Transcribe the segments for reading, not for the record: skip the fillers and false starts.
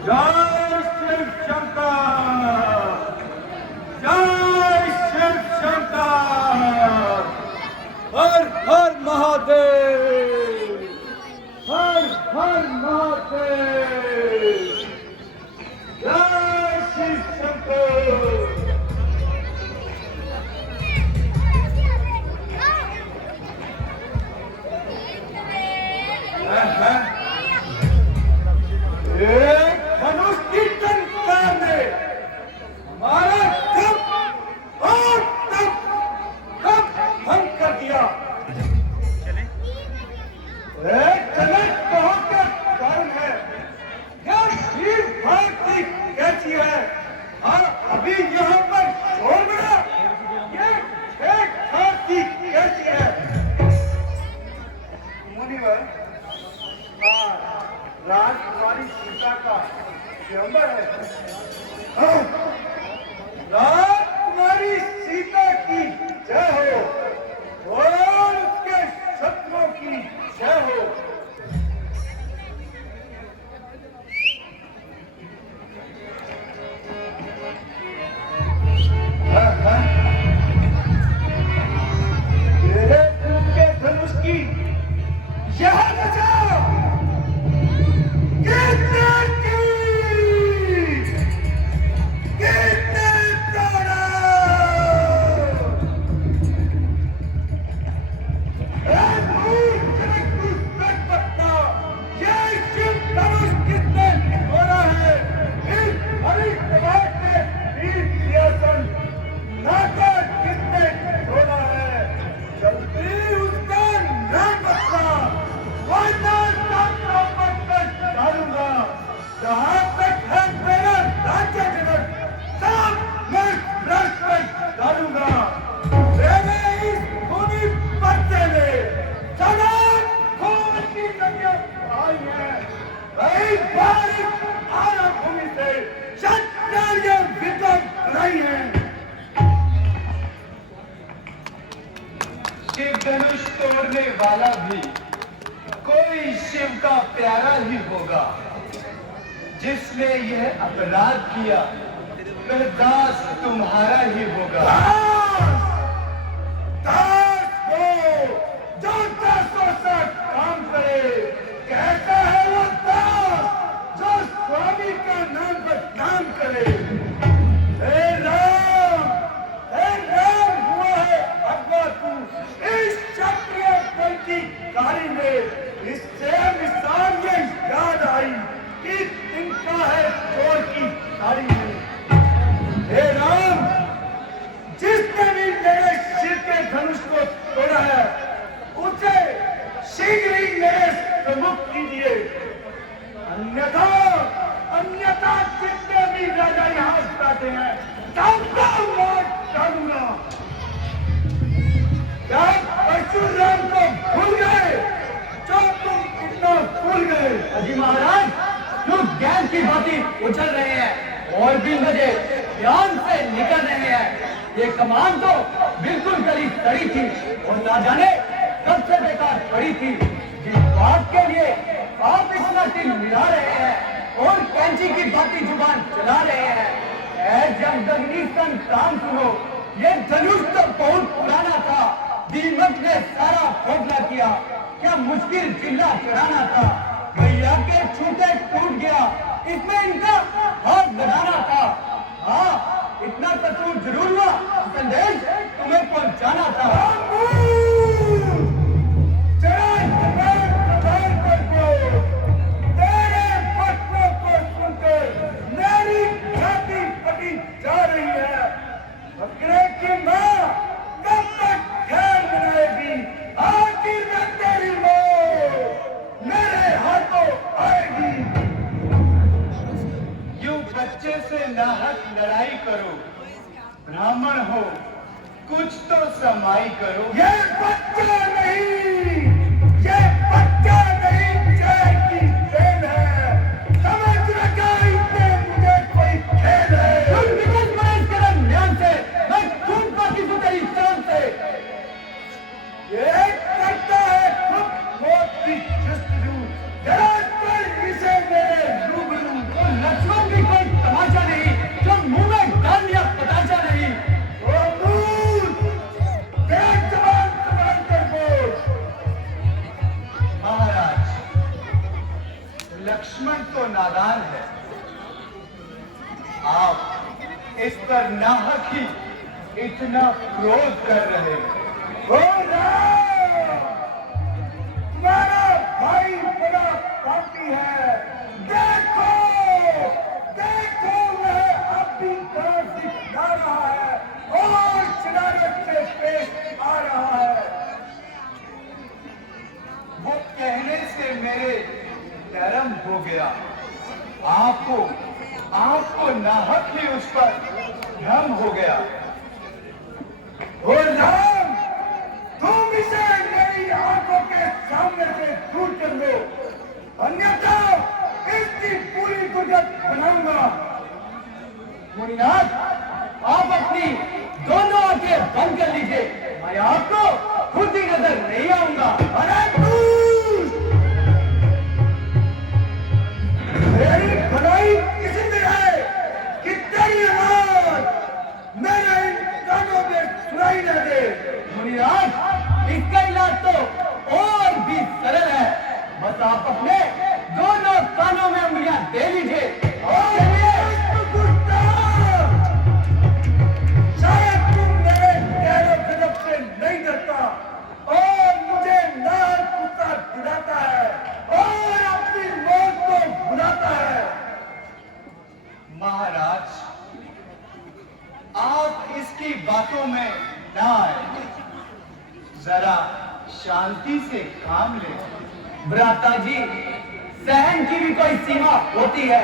जय शिव शंकर, जय शिव शंकर। हर हर महादेव, हर हर महादेव। जय शिव शंकर। एक धनुष की टंकार ने हमारा कब और तब कब भंग कर दिया। एक जनक बहुत का कारण है, यह भीड़ भाड़ की कैसी है और अभी यहाँ पर शोर बड़ा, ये एक हाथ की कैसी है। मुनिवर, राजकुमारी सीता का स्वयंवर है। राजकुमारी सीता की जय हो और उसके शत्रुओं की जय हो। मेरे खून के धनुष की यह बचा शिव धनुष तोड़ने वाला भी कोई शिव का प्यारा ही होगा। जिसने यह अपराध किया वह दास तुम्हारा ही होगा। दास वो जो दासों से काम करे, कहता है वो दास जो स्वामी का नाम बदनाम करे। हे राम हुआ है अगवा तू इस क्षत्रिय कुल की कारी में। इससे मिसाल ये याद आई कि तिनका है चोर की कारी में। हे राम, जिसने भी मेरे सिर के धनुष को तोड़ा है उसे शीघ्र ही मेरे सम्मुख कीजिए, अन्यथा जितने भी राजा यहाँ उतरते हैं सबका मार डालूंगा। क्या परशुराम को भूल गए जो तुम इतना भूल गए? अजी महाराज, लोग ज्ञान की बातें उछल रहे हैं और भी बजे ध्यान से निकल रहे हैं। ये कमान तो बिल्कुल गली सड़ी थी और ना जाने कब से बेकार पड़ी थी। जिस बात के लिए आप इतना दिल मिला रहे हैं और कैंची की बाती जुबान चला रहे हैं, जगदग्नि संतान सुनो, ये धनुष तो बहुत पुराना था। दीमक ने सारा खोखला किया, क्या मुश्किल जिला चढ़ाना था। भैया के छूटे टूट गया, इसमें इनका हाथ लगाना था। हाँ, इतना कसूर जरूर हुआ, संदेश तुम्हें पहुंचाना था। तेरे बच्चों को सुनकर मेरी छाती फटी जा रही है। बकरे की माँ कब तक खैर मनाएगी? आखिर में तेरी मौत मेरे हाथों आएगी। यूं बच्चे से नाहक लड़ाई करो, ब्राह्मण हो कुछ तो समाई करो। ये बच्चा नहीं, ये बच्चा नहीं, जय की देन है। समझ रखा इससे मुझे कोई खेल है। तुम निकल पड़े इस करम ध्यान से, मैं खून पाती हूँ तेरी जान से। ये करता है खुद मौत की जस्तजू, जरा कर इसे मेरे रूबरू। न तो नादान है। आप इस पर नाहक ही इतना क्रोध कर रहे हैं। तुम्हारा भाई बड़ा पापी है। देखो देखो, वह अब भी तरफ दिखा रहा है और शरारत से पेश आ रहा है। वो कहने से मेरे धर्म हो गया। आपको नाहक ही उस पर भ्रम हो गया। और राम, तुम इसे मेरी आंखों के सामने से दूर कर लो, अन्यथा इसकी पूरी दुर्गत बनाऊंगा। मुनिनाथ, आप अपनी दोनों आंखें बंद कर लीजिए। मैं आपको खुद ही नजर नहीं आऊंगा। अरे दूर! मेरी भलाई इसलिए है कि तेरी आवाज मेरे इन कानों में सुनाई न दे। मुनिनाथ, इसका इलाज तो और भी सरल है। बस आप अपने दोनों कानों में उंगलियां दे लीजिए। और शायद तुम मेरे गहरे गजब से नहीं डरता और मुझे नाल कुत्ता दिलाता है और अपनी मौत को बुलाता है। महाराज, आप इसकी बातों में ना आए। जरा शांति से काम लें। भ्राता जी, सहन की भी कोई सीमा होती है।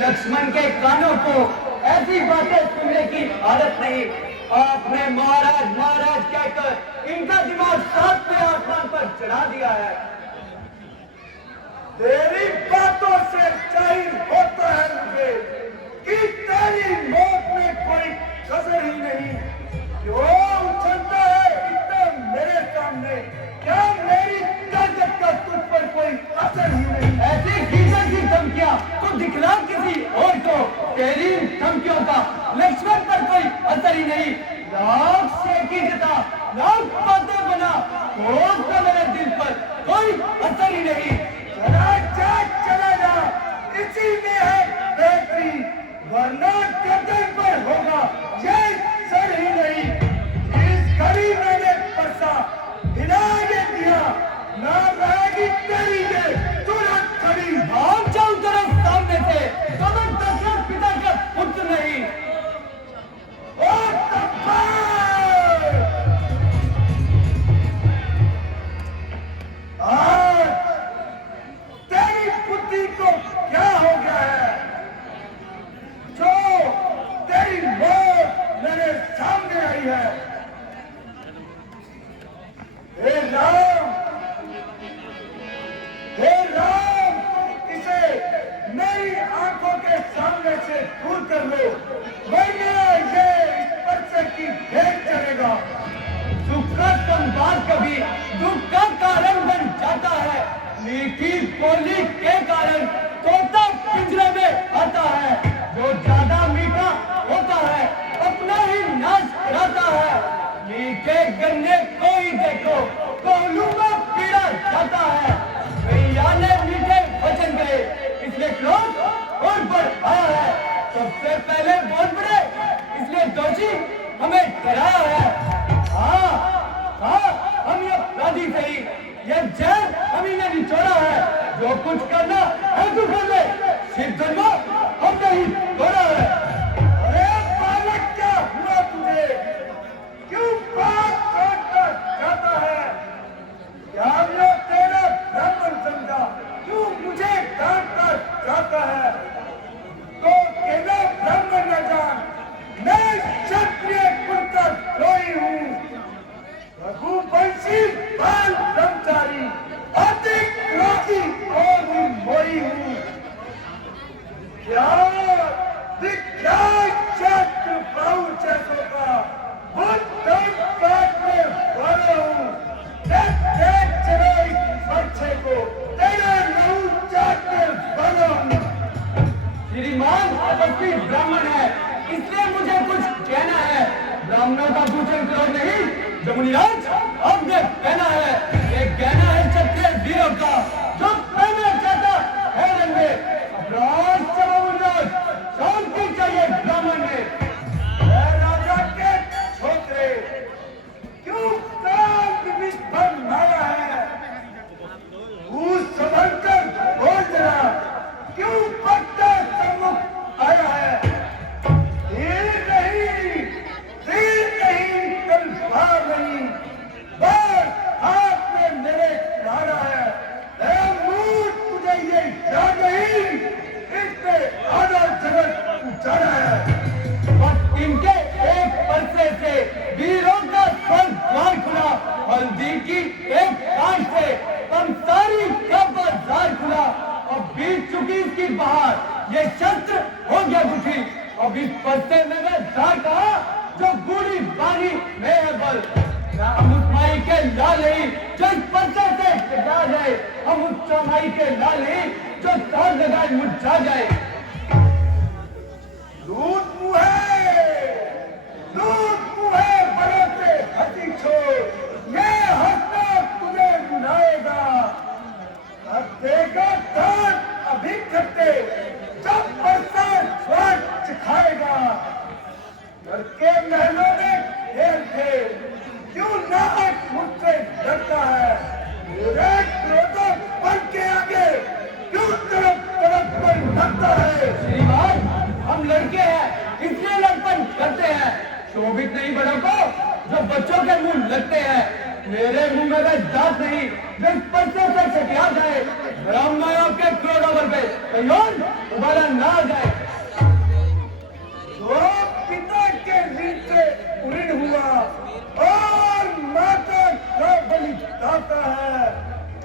लक्ष्मण के कानों को ऐसी बातें सुनने की आदत नहीं। आपने महाराज महाराज कहकर इनका दिमाग 7वें आसमान पर चढ़ा दिया है। तेरी बातों से जाहिर होता है मुझे कि तेरी मौत में कोई कसर ही नहीं। क्यों उछलता है इतना मेरे सामने? क्या मेरी ताकत का तुझ पर कोई असर ही नहीं? ऐसी गीजर की धमकियां तो दिखला किसी और को। तेरी धमकियों का लक्ष्मण पर कोई असर ही नहीं। लाख शेखी जता, लाख बातें बना, तो मेरे दिल पर कोई असर ही नहीं। चला जा, इसी में है बेहतरी, वरना कदम पर होगा ये सर ही नहीं। इस घड़ी मैंने परसा हिला के दिया, ना रहेगी तेरी ये तुरंत खड़ी। भाग जाऊं तेरे सामने से, तो मैं दशरथ पिता का पुत्र नहीं। ओ तब्बार! आज तेरी बुद्धि को क्या हो गया है जो तेरी मौत मेरे सामने आई है? हे राम, इसे मेरी आंखों के सामने से दूर कर लो, वरना ये इस पर्चे की भेंट चलेगा। दुख का संवाद कभी दुख का कारण बन जाता है। मीठी बोली के कारण तोता पिंजरे में आता है। जो ज्यादा मीठा होता है अपना ही नाश कराता है। मीठे गन्ने को ही देखो, कोल्हू में पीड़ा जाता है। भैया ने मीठे वचन गए, इसलिए क्रोध और बढ़ आया है। सबसे पहले बोल पड़े, इसलिए दोषी हमें डराया है। हाँ, हम ये अपराधी सही, ये जैन हम ही ने निचोड़ा है। जो कुछ करना है तू कर ले, सिर्फ धर्म हमने ही तोड़ा है। अरे बालक, क्या हुआ तुझे? क्यों बात काटना चाहता है? क्या वो तेरा ब्राह्मण समझा? क्यों मुझे काटना चाहता है? तो केवल ब्राह्मण न जान, मैं क्षत्रिय कुल का द्रोही हूँ। रघुवंशी बाल ब्रह्मचारी, अति क्रोधी और भी मोही हूँ। क्या विख्यात छत्र बाहु जैसों का बुद्धम काटने वाला हूँ। देख चलो इस पर्चे को, तेरा लहू चाटने वाला हूँ। श्रीमान तपस्वी ब्राह्मण है, इसलिए मुझे कुछ कहना है। ब्राह्मणों का पूछन करो नहीं, जो मुनिराज आपने कहना है। ये कहना है क्षत्रिय वीरों का, जो पहले चाहता है रंगे। अब इस पर्चे में मैं दार कहा जो बूढ़ी बारी में है बल। हम उस माई के लाल नहीं जो इस पर्चे से कटा जाए, हम उस चौमाई के लाल नहीं जो तार लगाए मुरझा जाए। लूट मुहे बड़ों से हंसी छोड़, ये हंसना तुझे रुलाएगा। अब देगा दांत अभी खट्टे जब बरसात स्वाद चिखाएगा। घर के महलों में खेल थे क्यों नाहक मुझसे डरता है। मेरे क्रोधों बन के आगे क्यों तरफ तरफ पर लगता है। श्रीमान हम लड़के हैं इसलिए लड़पन करते हैं, शोभित नहीं बड़ों को जो बच्चों के मुंह लगते हैं। मेरे मुंह में वह दांत नहीं जो इस पर्चे से चटिया जाए। ब्राह्मणों के क्रोधों पे कहीं दोबारा ना आ जाए। वो पिता के नीचे उड़ीन हुआ और माता का बलि दाता है।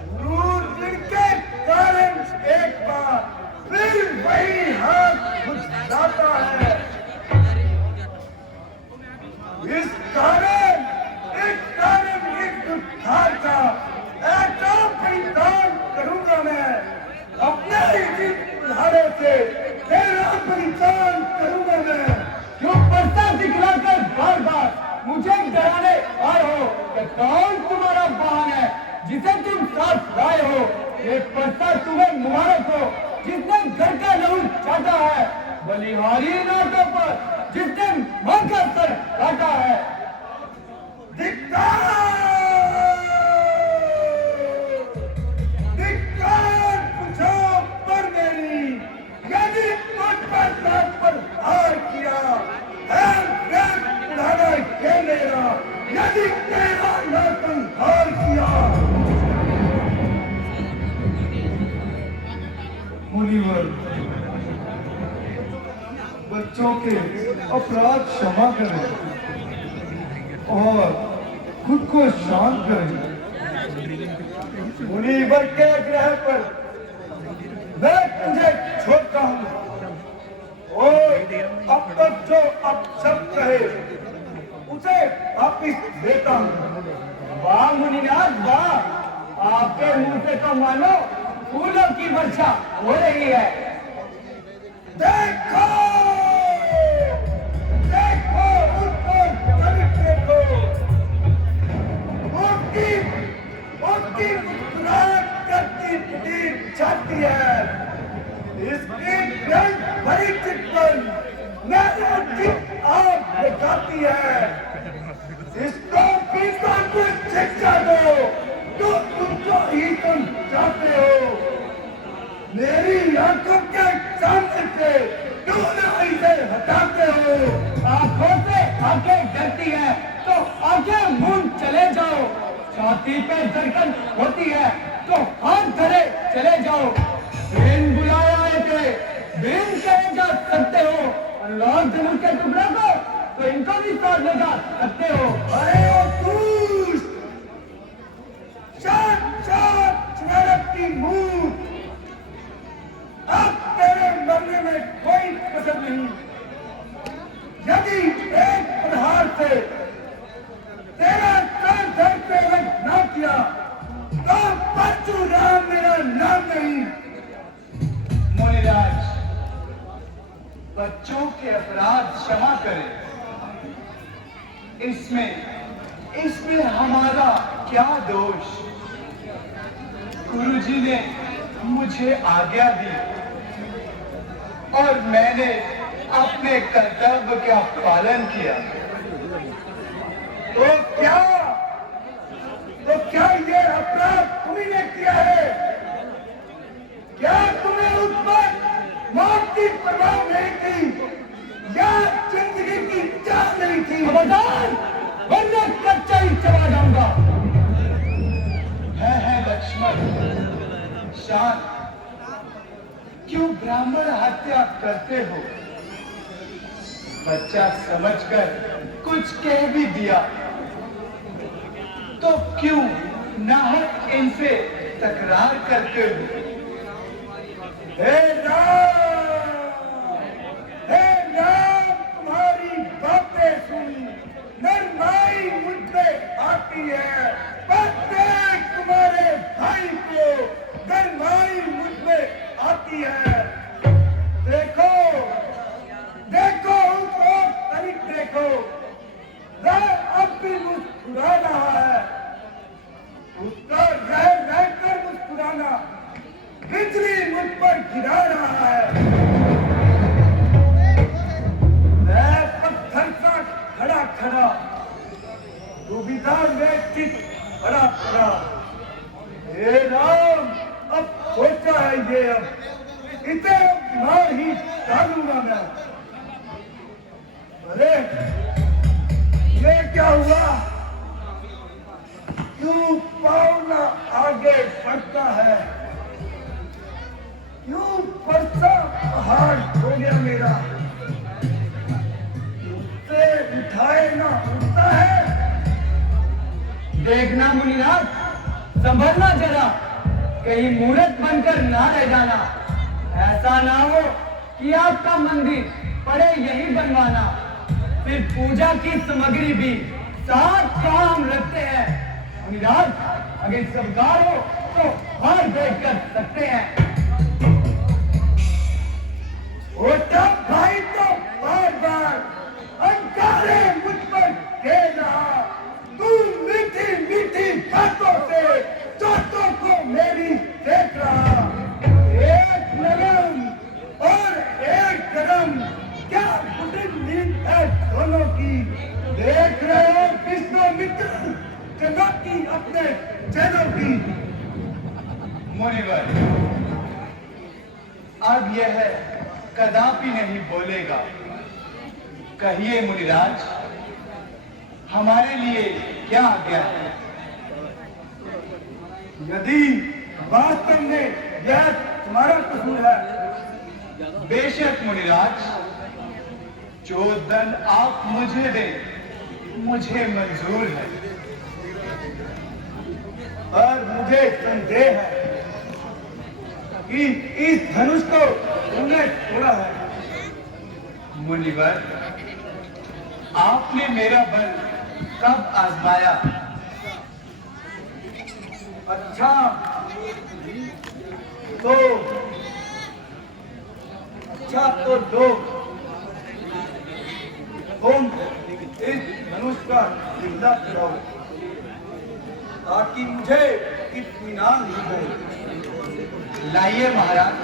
क्रूर ऋण के कारण एक बार फिर वही हाथ खुजलाता है। इस कारण एक उद्धार का ऐसा बलिदान करूंगा मैं। अपने ही उद्धारे से तेरा बलिदान करूंगा मैं। क्यों पर्चा दिखलाकर बार बार मुझे डराने आए हो कि कौन तुम्हारा वाहन है जिसे तुम साथ लाए हो। ये पर्चा तुम्हें मुबारक हो जिसने घर का लहू चाटा है, बलिहारी नाटों पर जिसने मां का सर काटा है। धिक्कार पूछो पर मेरी, यदि मुझ पर हार किया है उड़ाना ये मेरा। यदि तेरा ना संहार किया। मुनिवर, बच्चों के अपराध क्षमा करें और खुद को शांत करें। मुनिवर के ग्रह पर मैं तुझे छोड़ता हूँ और अब तक जो अपशब्द कहे उसे वापिस देता हूँ। वाह मुनिनाथ वाह, आपके मुंह से तो मानो फूलों की वर्षा हो रही है। देखो देखो उसको जल्द देखो। उसकी मुस्कुराहट करती पिटीर छाती है। इसकी व्यंग भरी चितवन मेरा चित आप दिखाती है। इसको पीता कुछ शिक्षा दो तो तुमको ही तुम चाहते हो। मेरी आंखों के सामने से क्यों ना इसे हटाते हो। आंखों से आंखें डरती है तो आंखें मूंद चले जाओ। छाती पे धड़कन होती है तो हाथ धरे चले जाओ। बिन बुलाए आए थे, बिन कहे जा सकते हो। अल्लाह जमीन के टुकड़े को तो इनको भी साथ ले जा सकते हो। अरे ओ दुष्ट, साक्षात नरक की मूर्ख, अब तेरे मरने में कोई कसर नहीं। यदि एक प्रहार से तेरा सर धड़ पे अलग ना किया तो परशुराम मेरा नाम नहीं। मुनिराज, बच्चों के अपराध क्षमा करें। इसमें हमारा क्या दोष। गुरुजी ने मुझे आज्ञा दी और मैंने अपने कर्तव्य का पालन किया। तो क्या ये अपराध तुम्ही ने किया है? क्या तुम्हें उस पर मौत की परवाह नहीं थी या जिंदगी की चाह नहीं थी? खबरदार, वरना कच्चा ही चला जाऊंगा। है लक्ष्मण, शांत। क्यों ब्राह्मण हत्या करते हो? बच्चा समझकर कुछ कह भी दिया तो क्यों नाहक इनसे तकरार करते हो? हे राम, हे राम। डालूंगा मैं। अरे ये क्या हुआ? क्यों पाँव ना आगे बढ़ता है? क्यों परसा पहाड़ हो गया मेरा? उससे उठाए ना उठता है। देखना मुनिनाथ, संभलना जरा, कहीं मूर्त बनकर ना रह जाना। ऐसा ना हो कि आपका मंदिर पड़े यही बनवाना। फिर पूजा की सामग्री भी साथ काम रखते हैं। मुनिनाथ, अगर स्वीकार हो तो बाहर बैठ कर सकते हैं। छोटा भाई तो बार बार अंकारे मुझ पर खेल रहा। तू मीठी मीठी बातों से चाहतों को मेरी देख रहा। एक नरम और एक गरम, क्या बुरी नींद है दोनों की। देख रहे हो विश्वामित्र चलाकी अपने चेलों की। मुनिवर, अब यह कदापि नहीं बोलेगा। कहिए मुनिराज, हमारे लिए क्या आज्ञा है? यदि वास्तव में यह तुम्हारा कसूर है, बेशक मुनिराज, जो दंड आप मुझे दें, मुझे मंजूर है। पर मुझे संदेह है कि इस धनुष को तुमने छोड़ा है। मुनिवर, आपने मेरा बल कब आजमाया? अच्छा तो दो, तुम इस धनुष का जिंदा कराओ ताकि मुझे इत्मीनान मिल जाए। लाइए महाराज।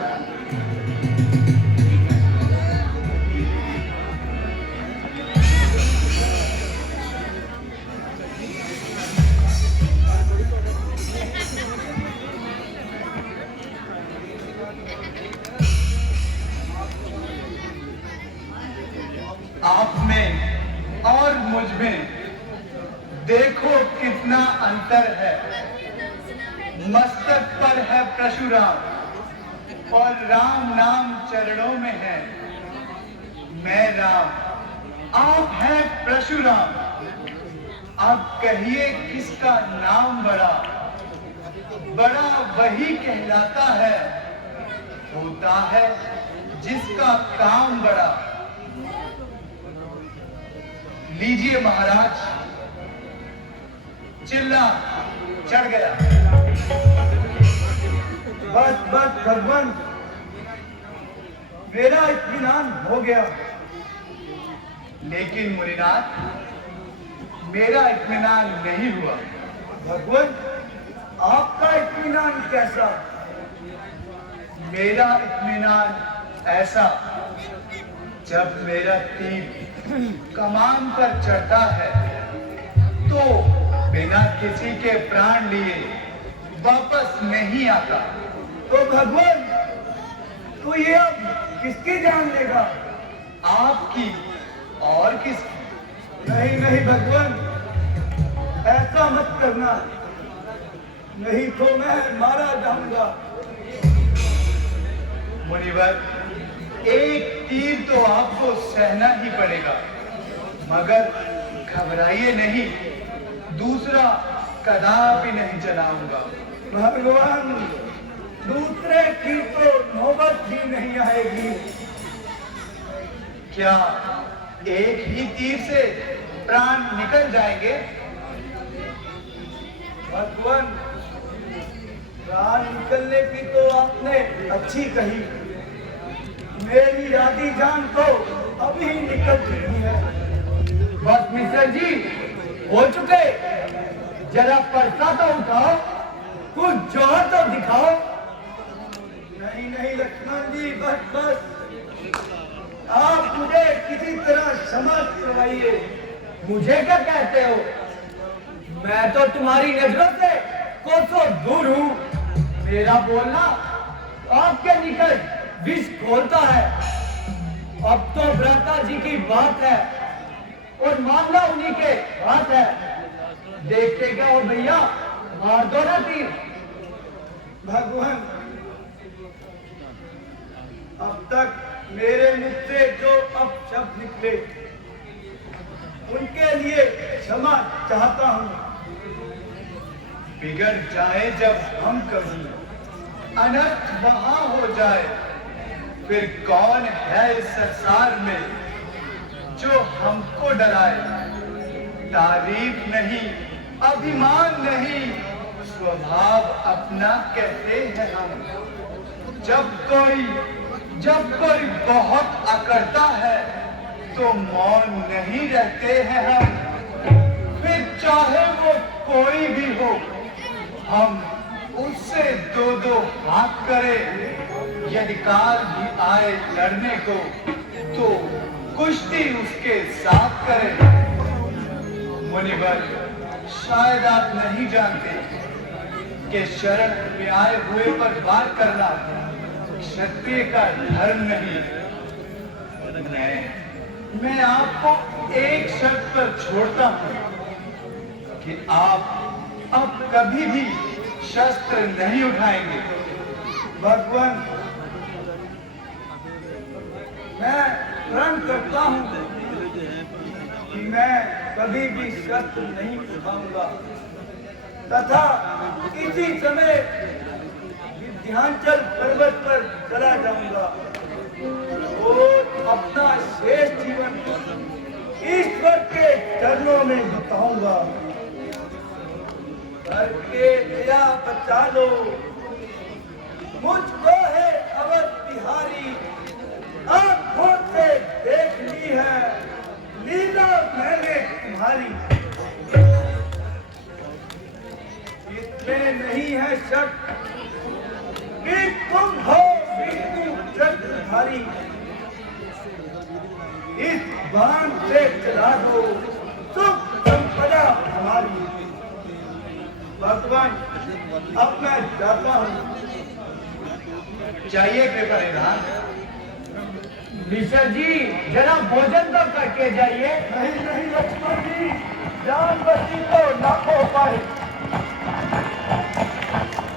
आप में और मुझ में देखो कितना अंतर है। मस्तक पर है परशुराम और राम नाम चरणों में है। मैं राम, आप हैं परशुराम। अब कहिए किसका नाम बड़ा? बड़ा वही कहलाता है, होता है जिसका काम बड़ा। लीजिए महाराज, चिल्ला चढ़ गया। बस बस भगवान, मेरा इत्मीनान हो गया। लेकिन मुनिनाथ, मेरा इत्मीनान नहीं हुआ। भगवान, आपका इत्मीनान कैसा? मेरा इत्मीनान ऐसा, जब मेरा तीर कमान पर चढ़ता है तो बिना किसी के प्राण लिए वापस नहीं आता। तो भगवान, तो ये अब किसकी जान लेगा? आपकी और किसकी? नहीं नहीं भगवान, ऐसा मत करना, नहीं तो मैं मारा जाऊंगा। मुनिवर, एक तीर तो आपको सहना ही पड़ेगा, मगर घबराइए नहीं, दूसरा कदापि नहीं चलाऊंगा। भगवान, दूसरे की तो नौबत ही नहीं आएगी। क्या एक ही तीर से प्राण निकल जाएंगे? भगवान, प्राण निकलने की तो आपने अच्छी कही। मेरी आधी जान तो अभी निकल चुकी है। बस मिश्र जी, हो चुके। जरा परसा तो उठाओ, कुछ जोर तो दिखाओ। नहीं नहीं लक्ष्मण जी, बस बस, आप मुझे किसी तरह क्षमा करवाइए। मुझे क्या कहते हो? मैं तो तुम्हारी नजरों से कोसों दूर हूँ। मेरा बोलना आपके निकट विष खोलता है। अब तो भ्राता जी की बात है और मामला उन्हीं के हाथ है। देखते क्या हो भैया, मार दो ना तीर। भगवान, अब तक मेरे मुख से जो अपशब्द निकले उनके लिए क्षमा चाहता हूं। बिगड़ जाए जब हम कभी, अनर्थ वहां हो जाए, फिर कौन है इस संसार में जो हमको डराए। तारीफ नहीं, अभिमान नहीं, स्वभाव अपना कहते हैं हम। जब कोई बहुत अकड़ता है तो मौन नहीं रहते हैं हम। फिर चाहे वो कोई भी हो, हम उससे दो दो हाथ करें। यदि काल भी आए लड़ने को तो कुश्ती उसके साथ करें। मुनिवर, शायद आप नहीं जानते कि शरण में आए हुए पर वार करना क्षत्रिय का धर्म नहीं। मैं आपको एक शर्त पर छोड़ता हूं कि आप अब कभी भी शस्त्र नहीं उठाएंगे। भगवान, मैं प्रण करता हूं कि मैं कभी भी शस्त्र नहीं उठाऊंगा तथा इसी समय विंध्याचल पर्वत पर चला जाऊंगा और अपना शेष जीवन ईश्वर के चरणों में बिताऊंगा। करके दया बचा लो, मुझको है अवध बिहारी, आंखों से देख ली है लीला मैंने तुम्हारी। इसमें नहीं है शक कि तुम हो विष्णु चक्रधारी। इस बाण से चला दो सुख संपदा हमारी। भगवान, अब मैं जाता हूँ। चाहिए कृपा निधान। मिश्र जी, जरा भोजन तो करके जाइए। नहीं नहीं लक्ष्मण जी, जान बची तो लाखों पाए।